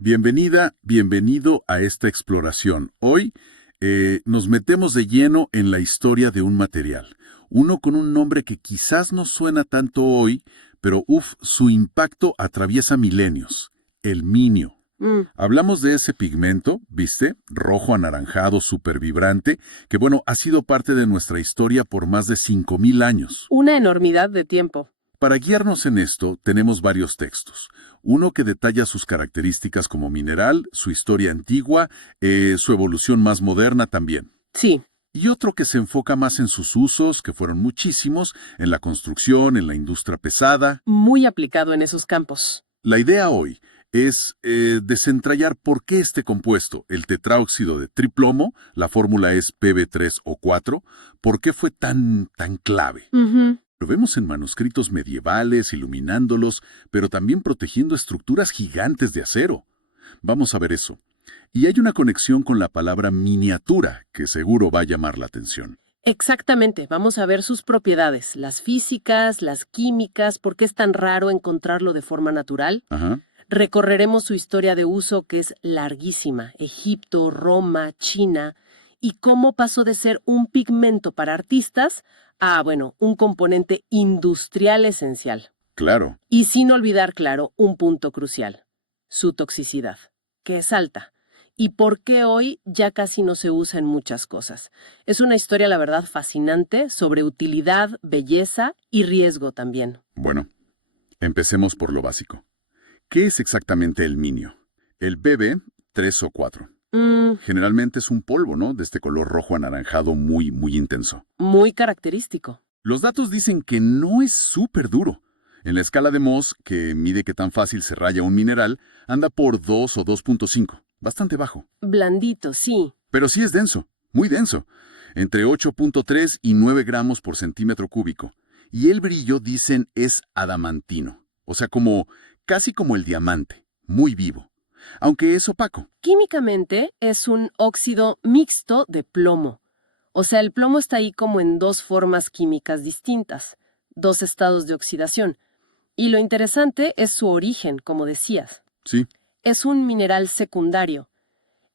Bienvenida, bienvenido a esta exploración. Hoy nos metemos de lleno en la historia de un material, uno con un nombre que quizás no suena tanto hoy, pero su impacto atraviesa milenios, el minio. Mm, Hablamos de ese pigmento, ¿viste? Rojo anaranjado, súper vibrante, que bueno, ha sido parte de nuestra historia por más de 5000 años. una enormidad de tiempo. Para guiarnos en esto, tenemos varios textos. Uno que detalla sus características como mineral, su historia antigua, su evolución más moderna también. Sí, Y otro que se enfoca más en sus usos, que fueron muchísimos, en la construcción, en la industria pesada. muy aplicado en esos campos. La idea hoy es desentrañar por qué este compuesto, el tetráoxido de triplomo, la fórmula es Pb3O4, por qué fue tan clave. Ujú. Lo vemos en manuscritos medievales, iluminándolos, pero también protegiendo estructuras gigantes de acero. Vamos a ver eso. Y hay una conexión con la palabra miniatura, que seguro va a llamar la atención. Exactamente, vamos a ver sus propiedades, las físicas, las químicas, por qué es tan raro encontrarlo de forma natural. Ajá. Recorreremos su historia de uso, que es larguísima, Egipto, Roma, China, y cómo pasó de ser un pigmento para artistas a, bueno, un componente industrial esencial. Claro. Y sin olvidar, claro, un punto crucial, su toxicidad, que es alta. Y por qué hoy ya casi no se usa en muchas cosas. Es una historia, la verdad, fascinante sobre utilidad, belleza y riesgo también. Bueno, empecemos por lo básico. ¿Qué es exactamente el minio? El Bb3O4. Mm, Generalmente es un polvo, ¿no? De este color rojo anaranjado muy intenso. muy característico. Los datos dicen que no es súper duro. En la escala de Mohs, que mide qué tan fácil se raya un mineral, anda por 2 o 2.5, bastante bajo. Blandito, sí. Pero sí es denso, muy denso, entre 8.3 y 9 gramos por centímetro cúbico. Y el brillo, dicen, es adamantino, o sea, casi como el diamante, muy vivo, aunque es opaco. Químicamente es un óxido mixto de plomo. O sea, el plomo está ahí como en dos formas químicas distintas, dos estados de oxidación. Y lo interesante es su origen, como decías. Sí. Es un mineral secundario.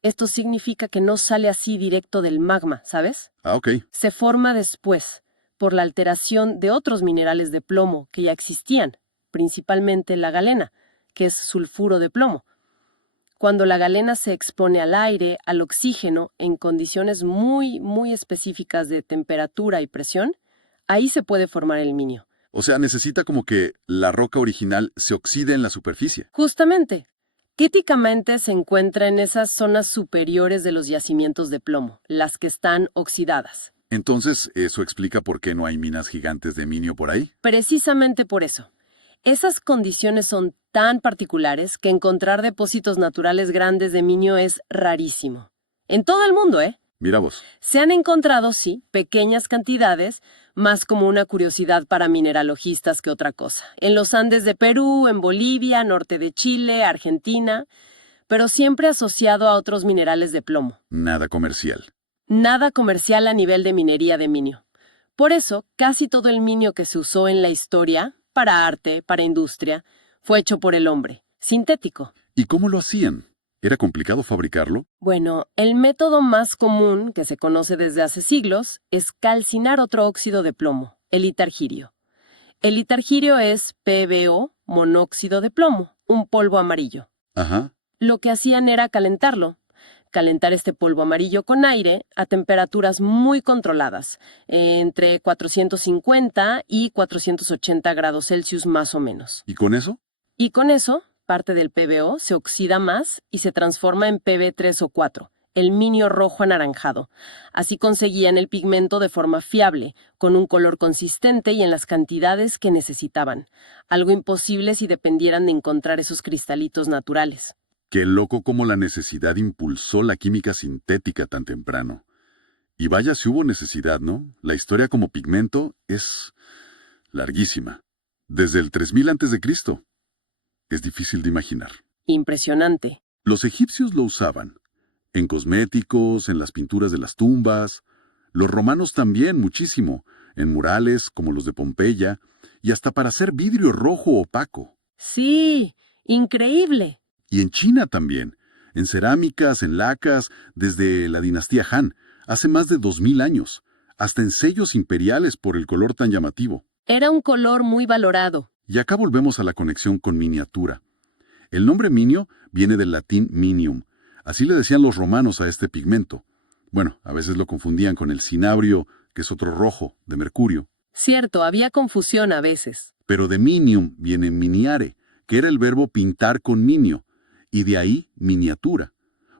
Esto significa que no sale así directo del magma, ¿sabes? Ah, ok. Se forma después, por la alteración de otros minerales de plomo que ya existían, principalmente la galena, que es sulfuro de plomo. Cuando la galena se expone al aire, al oxígeno, en condiciones muy específicas de temperatura y presión, ahí se puede formar el minio. O sea, necesita como que la roca original se oxide en la superficie. Justamente, típicamente se encuentra en esas zonas superiores de los yacimientos de plomo, las que están oxidadas. Entonces, ¿eso explica por qué no hay minas gigantes de minio por ahí? Precisamente por eso. Esas condiciones son tan particulares que encontrar depósitos naturales grandes de minio es rarísimo. En todo el mundo, ¿eh? Mira vos. Se han encontrado, sí, pequeñas cantidades, más como una curiosidad para mineralogistas que otra cosa. En los Andes de Perú, en Bolivia, norte de Chile, Argentina, pero siempre asociado a otros minerales de plomo. Nada comercial. Nada comercial a nivel de minería de minio. Por eso, casi todo el minio que se usó en la historia, para arte, para industria, fue hecho por el hombre, sintético. ¿Y cómo lo hacían? ¿Era complicado fabricarlo? Bueno, el método más común, que se conoce desde hace siglos, es calcinar otro óxido de plomo, el itargirio. El itargirio es PbO, monóxido de plomo, un polvo amarillo. Ajá. Lo que hacían era calentar este polvo amarillo con aire a temperaturas muy controladas, entre 450 y 480 grados Celsius más o menos. ¿Y con eso? Y con eso, parte del PbO se oxida más y se transforma en Pb3O4, el minio rojo anaranjado. Así conseguían el pigmento de forma fiable, con un color consistente y en las cantidades que necesitaban, algo imposible si dependieran de encontrar esos cristalitos naturales. Qué loco cómo la necesidad impulsó la química sintética tan temprano. Y vaya si hubo necesidad, ¿no? La historia como pigmento es larguísima. Desde el 3000 antes de Cristo. Es difícil de imaginar. Impresionante. Los egipcios lo usaban. En cosméticos, en las pinturas de las tumbas. Los romanos también, muchísimo. En murales, como los de Pompeya. Y hasta para hacer vidrio rojo opaco. Sí, increíble. Y en China también, en cerámicas, en lacas, desde la dinastía Han, hace más de 2000 años, hasta en sellos imperiales por el color tan llamativo. Era un color muy valorado. Y acá volvemos a la conexión con miniatura. El nombre minio viene del latín minium. Así le decían los romanos a este pigmento. Bueno, a veces lo confundían con el cinabrio, que es otro rojo, de mercurio. Cierto, había confusión a veces. Pero de minium viene miniare, que era el verbo pintar con minio, y de ahí miniatura.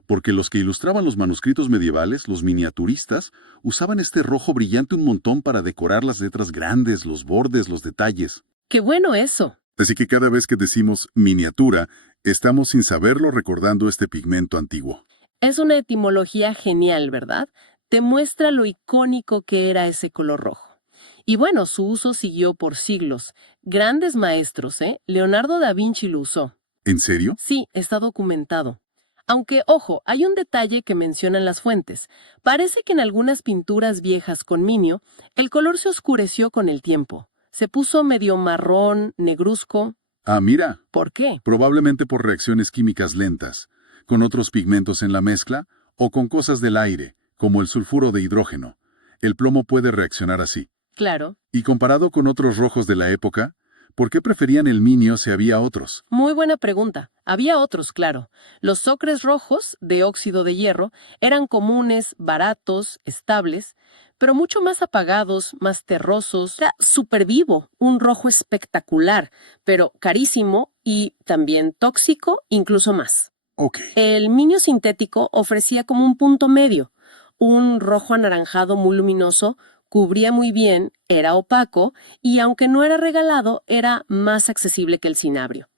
Porque los que ilustraban los manuscritos medievales, los miniaturistas, usaban este rojo brillante un montón para decorar las letras grandes, los bordes, los detalles. ¡Qué bueno eso! Así que cada vez que decimos miniatura, estamos sin saberlo recordando este pigmento antiguo. Es una etimología genial, ¿verdad? Te muestra lo icónico que era ese color rojo. Y bueno, su uso siguió por siglos. Grandes maestros, ¿eh? Leonardo da Vinci lo usó. ¿En serio? Sí, está documentado. Aunque, ojo, hay un detalle que mencionan las fuentes. Parece que en algunas pinturas viejas con minio, el color se oscureció con el tiempo. Se puso medio marrón, negruzco. Ah, mira, ¿Por qué? probablemente por reacciones químicas lentas, con otros pigmentos en la mezcla o con cosas del aire, como el sulfuro de hidrógeno. El plomo puede reaccionar así. Claro. Y comparado con otros rojos de la época, ¿por qué preferían el minio si había otros? Muy buena pregunta. Había otros, claro. Los ocres rojos, de óxido de hierro, eran comunes, baratos, estables, pero mucho más apagados, más terrosos. Era súper vivo, un rojo espectacular, pero carísimo y también tóxico, incluso más. Ok. El minio sintético ofrecía como un punto medio, un rojo anaranjado muy luminoso, cubría muy bien, era opaco y aunque no era regalado, era más accesible que el cinabrio.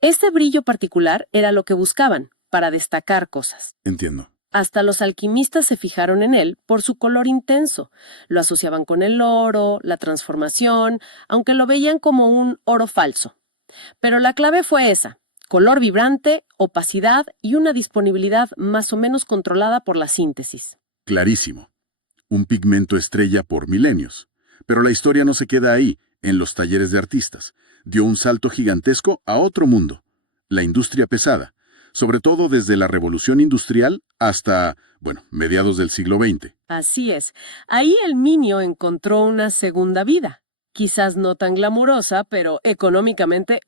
Este brillo particular era lo que buscaban, para destacar cosas. Entiendo. Hasta los alquimistas se fijaron en él por su color intenso. Lo asociaban con el oro, la transformación, aunque lo veían como un oro falso. Pero la clave fue esa: color vibrante, opacidad y una disponibilidad más o menos controlada por la síntesis. Clarísimo. Un pigmento estrella por milenios. Pero la historia no se queda ahí, en los talleres de artistas. Dio un salto gigantesco a otro mundo, la industria pesada, sobre todo desde la Revolución Industrial hasta, bueno, mediados del siglo XX. Así es. Ahí el minio encontró una segunda vida. Quizás no tan glamurosa, pero económicamente,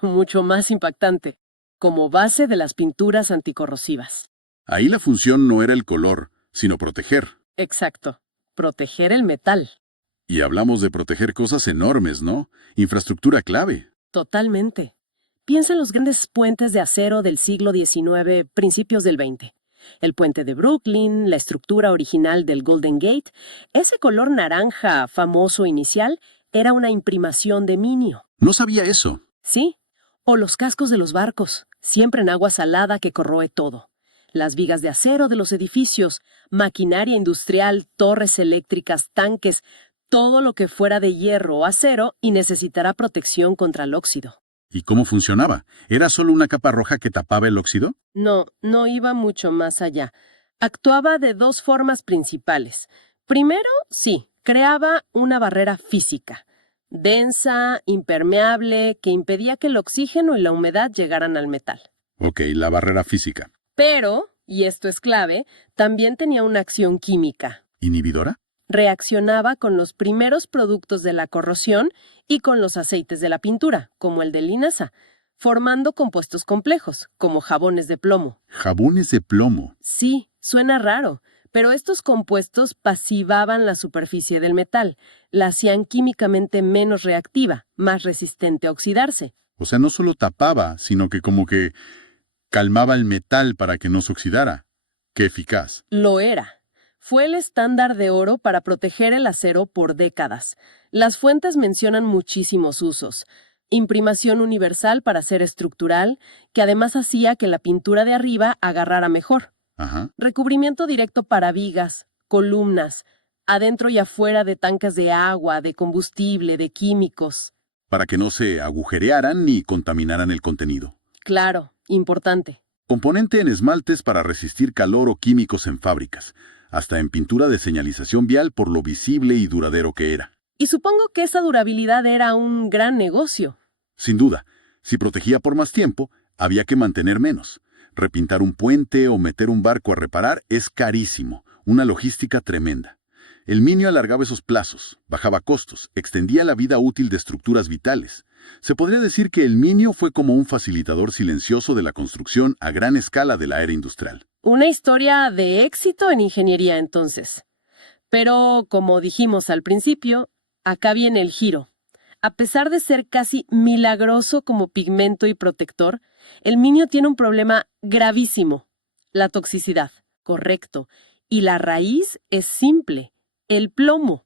mucho más impactante, como base de las pinturas anticorrosivas. Ahí la función no era el color, sino proteger. Exacto. Proteger el metal. Y hablamos de proteger cosas enormes, ¿no? Infraestructura clave. Totalmente. Piensa en los grandes puentes de acero del siglo XIX, principios del XX. El puente de Brooklyn, la estructura original del Golden Gate, ese color naranja famoso inicial era una imprimación de minio. No sabía eso. Sí. O los cascos de los barcos, siempre en agua salada que corroe todo. Las vigas de acero de los edificios, maquinaria industrial, torres eléctricas, tanques, todo lo que fuera de hierro o acero y necesitará protección contra el óxido. ¿Y cómo funcionaba? ¿Era solo una capa roja que tapaba el óxido? No iba mucho más allá. Actuaba de dos formas principales. Primero, sí, creaba una barrera física, densa, impermeable, que impedía que el oxígeno y la humedad llegaran al metal. Ok, la barrera física. Pero, y esto es clave, también tenía una acción química. ¿Inhibidora? Reaccionaba con los primeros productos de la corrosión y con los aceites de la pintura, como el de linaza, formando compuestos complejos, como jabones de plomo. Jabones de plomo. Sí, suena raro, pero estos compuestos pasivaban la superficie del metal, la hacían químicamente menos reactiva, más resistente a oxidarse. O sea, no solo tapaba, sino que como que calmaba el metal para que no se oxidara. ¡Qué eficaz! Lo era. Fue el estándar de oro para proteger el acero por décadas. Las fuentes mencionan muchísimos usos. Imprimación universal para ser estructural, que además hacía que la pintura de arriba agarrara mejor. Ajá. Recubrimiento directo para vigas, columnas, adentro y afuera de tanques de agua, de combustible, de químicos. Para que no se agujerearan ni contaminaran el contenido. Claro, importante. Componente en esmaltes para resistir calor o químicos en fábricas, hasta en pintura de señalización vial por lo visible y duradero que era. Y supongo que esa durabilidad era un gran negocio. Sin duda, si protegía por más tiempo, Había que mantener menos. Repintar un puente o meter un barco a reparar es carísimo, una logística tremenda. El minio alargaba esos plazos, bajaba costos, extendía la vida útil de estructuras vitales. Se podría decir que el minio fue como un facilitador silencioso de la construcción a gran escala de la era industrial. Una historia de éxito en ingeniería, entonces. Pero, como dijimos al principio, acá viene el giro. A pesar de ser casi milagroso como pigmento y protector, el minio tiene un problema gravísimo: la toxicidad. Correcto. Y la raíz es simple: el plomo.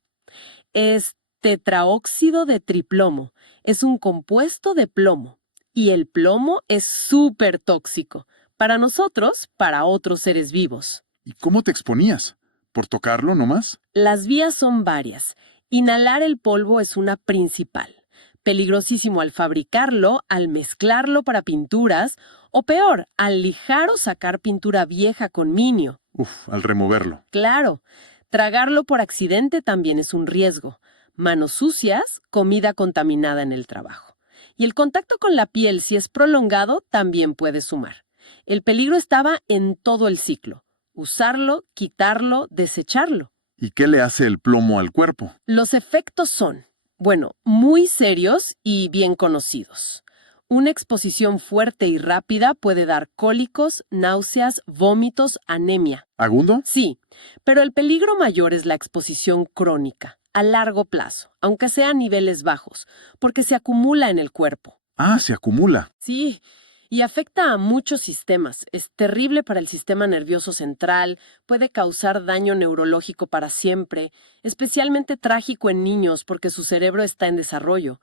Es tetraóxido de triplomo. Es un compuesto de plomo. Y el plomo es súper tóxico. Para nosotros, para otros seres vivos. ¿Y cómo te exponías? ¿Por tocarlo nomás? Las vías son varias. Inhalar el polvo es una principal. Peligrosísimo al fabricarlo, al mezclarlo para pinturas, o peor, al lijar o sacar pintura vieja con minio. Al removerlo. Claro, tragarlo por accidente también es un riesgo. Manos sucias, comida contaminada en el trabajo. Y el contacto con la piel, si es prolongado, también puede sumar. El peligro estaba en todo el ciclo: usarlo, quitarlo, desecharlo. ¿Y qué le hace el plomo al cuerpo? Los efectos son, bueno, muy serios y bien conocidos. Una exposición fuerte y rápida puede dar cólicos, náuseas, vómitos, anemia. ¿Agudo? Sí, pero el peligro mayor es la exposición crónica, a largo plazo, aunque sea a niveles bajos, porque se acumula en el cuerpo. Ah, se acumula. Sí, y afecta a muchos sistemas. Es terrible para el sistema nervioso central, puede causar daño neurológico para siempre, especialmente trágico en niños porque su cerebro está en desarrollo.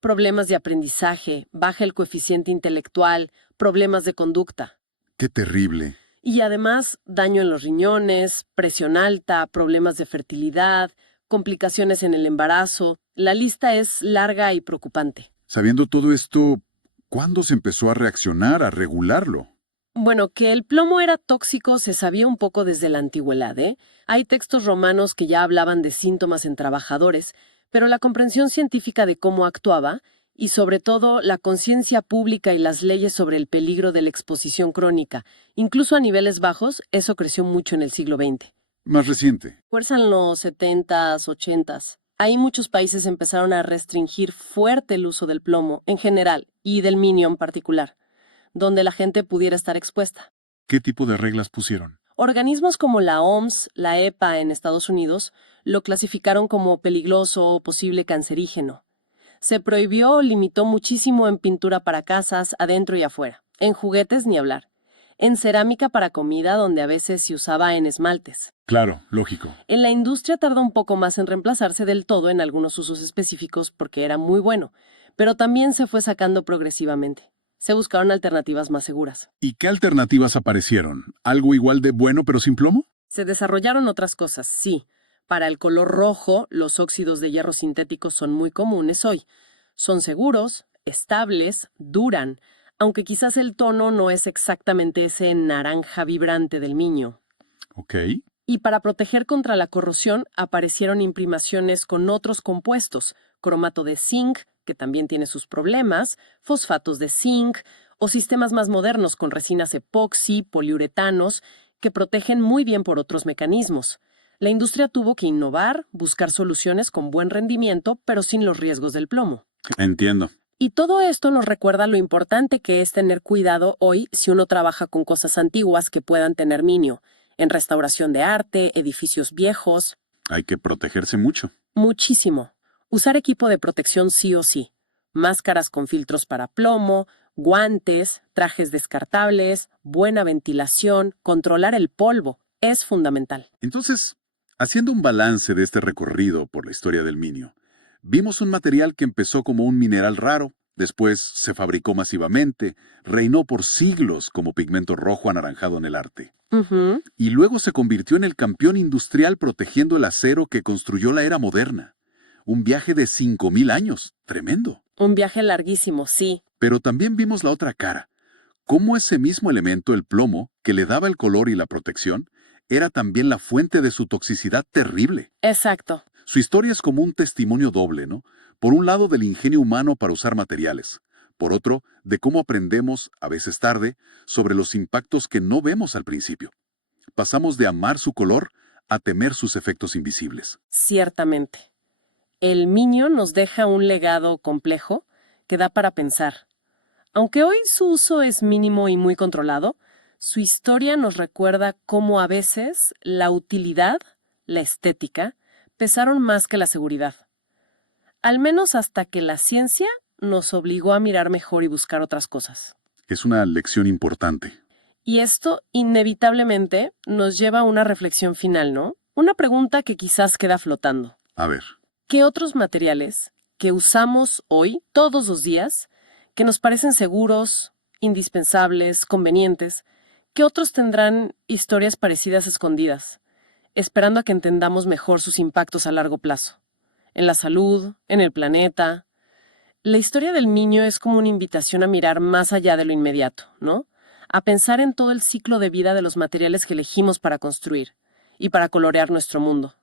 Problemas de aprendizaje, baja el coeficiente intelectual, problemas de conducta. Qué terrible. Y además, daño en los riñones, presión alta, problemas de fertilidad, complicaciones en el embarazo. La lista es larga y preocupante. Sabiendo todo esto, ¿cuándo se empezó a reaccionar, a regularlo? Bueno, que el plomo era tóxico se sabía un poco desde la antigüedad, ¿eh? Hay textos romanos que ya hablaban de síntomas en trabajadores, pero la comprensión científica de cómo actuaba, y sobre todo la conciencia pública y las leyes sobre el peligro de la exposición crónica, incluso a niveles bajos, eso creció mucho en el siglo XX. Más reciente. Fuerza en los 70s, 80s. Ahí muchos países empezaron a restringir fuerte el uso del plomo, en general, y del minio en particular, donde la gente pudiera estar expuesta. ¿Qué tipo de reglas pusieron? Organismos como la OMS, la EPA en Estados Unidos, lo clasificaron como peligroso o posible cancerígeno. Se prohibió o limitó muchísimo en pintura para casas, adentro y afuera. En juguetes ni hablar. En cerámica para comida, donde a veces se usaba en esmaltes. Claro, lógico. En la industria tardó un poco más en reemplazarse del todo en algunos usos específicos porque era muy bueno, pero también se fue sacando progresivamente. Se buscaron alternativas más seguras. ¿Y qué alternativas aparecieron? ¿Algo igual de bueno pero sin plomo? Se desarrollaron otras cosas, sí. Para el color rojo, los óxidos de hierro sintéticos son muy comunes hoy. Son seguros, estables, duran, aunque quizás el tono no es exactamente ese naranja vibrante del minio. Ok. Y para proteger contra la corrosión aparecieron imprimaciones con otros compuestos: cromato de zinc, que también tiene sus problemas, fosfatos de zinc, o sistemas más modernos con resinas epoxi, poliuretanos, que protegen muy bien por otros mecanismos. La industria tuvo que innovar, buscar soluciones con buen rendimiento, pero sin los riesgos del plomo. Entiendo. Y todo esto nos recuerda lo importante que es tener cuidado hoy si uno trabaja con cosas antiguas que puedan tener minio, en restauración de arte, edificios viejos. Hay que protegerse mucho. Muchísimo. Usar equipo de protección sí o sí. Máscaras con filtros para plomo, guantes, trajes descartables, buena ventilación, controlar el polvo. Es fundamental. Entonces, haciendo un balance de este recorrido por la historia del minio, vimos un material que empezó como un mineral raro, después se fabricó masivamente, reinó por siglos como pigmento rojo anaranjado en el arte. Y luego se convirtió en el campeón industrial protegiendo el acero que construyó la era moderna. Un viaje de 5.000 años. Tremendo. Un viaje larguísimo, sí. Pero también vimos la otra cara. Cómo ese mismo elemento, el plomo, que le daba el color y la protección, era también la fuente de su toxicidad terrible. Exacto. Su historia es como un testimonio doble, ¿no? Por un lado, del ingenio humano para usar materiales. Por otro, de cómo aprendemos, a veces tarde, sobre los impactos que no vemos al principio. Pasamos de amar su color a temer sus efectos invisibles. Ciertamente. El Miño nos deja un legado complejo que da para pensar. Aunque hoy su uso es mínimo y muy controlado, su historia nos recuerda cómo a veces la utilidad, la estética, pesaron más que la seguridad. Al menos hasta que la ciencia nos obligó a mirar mejor y buscar otras cosas. Es una lección importante. Y esto inevitablemente nos lleva a una reflexión final, ¿no? Una pregunta que quizás queda flotando. A ver, ¿Qué otros materiales que usamos hoy, todos los días, que nos parecen seguros, indispensables, convenientes, qué otros tendrán historias parecidas escondidas, esperando a que entendamos mejor sus impactos a largo plazo? En la salud, en el planeta. La historia del niño es como una invitación a mirar más allá de lo inmediato, ¿no? A pensar en todo el ciclo de vida de los materiales que elegimos para construir y para colorear nuestro mundo.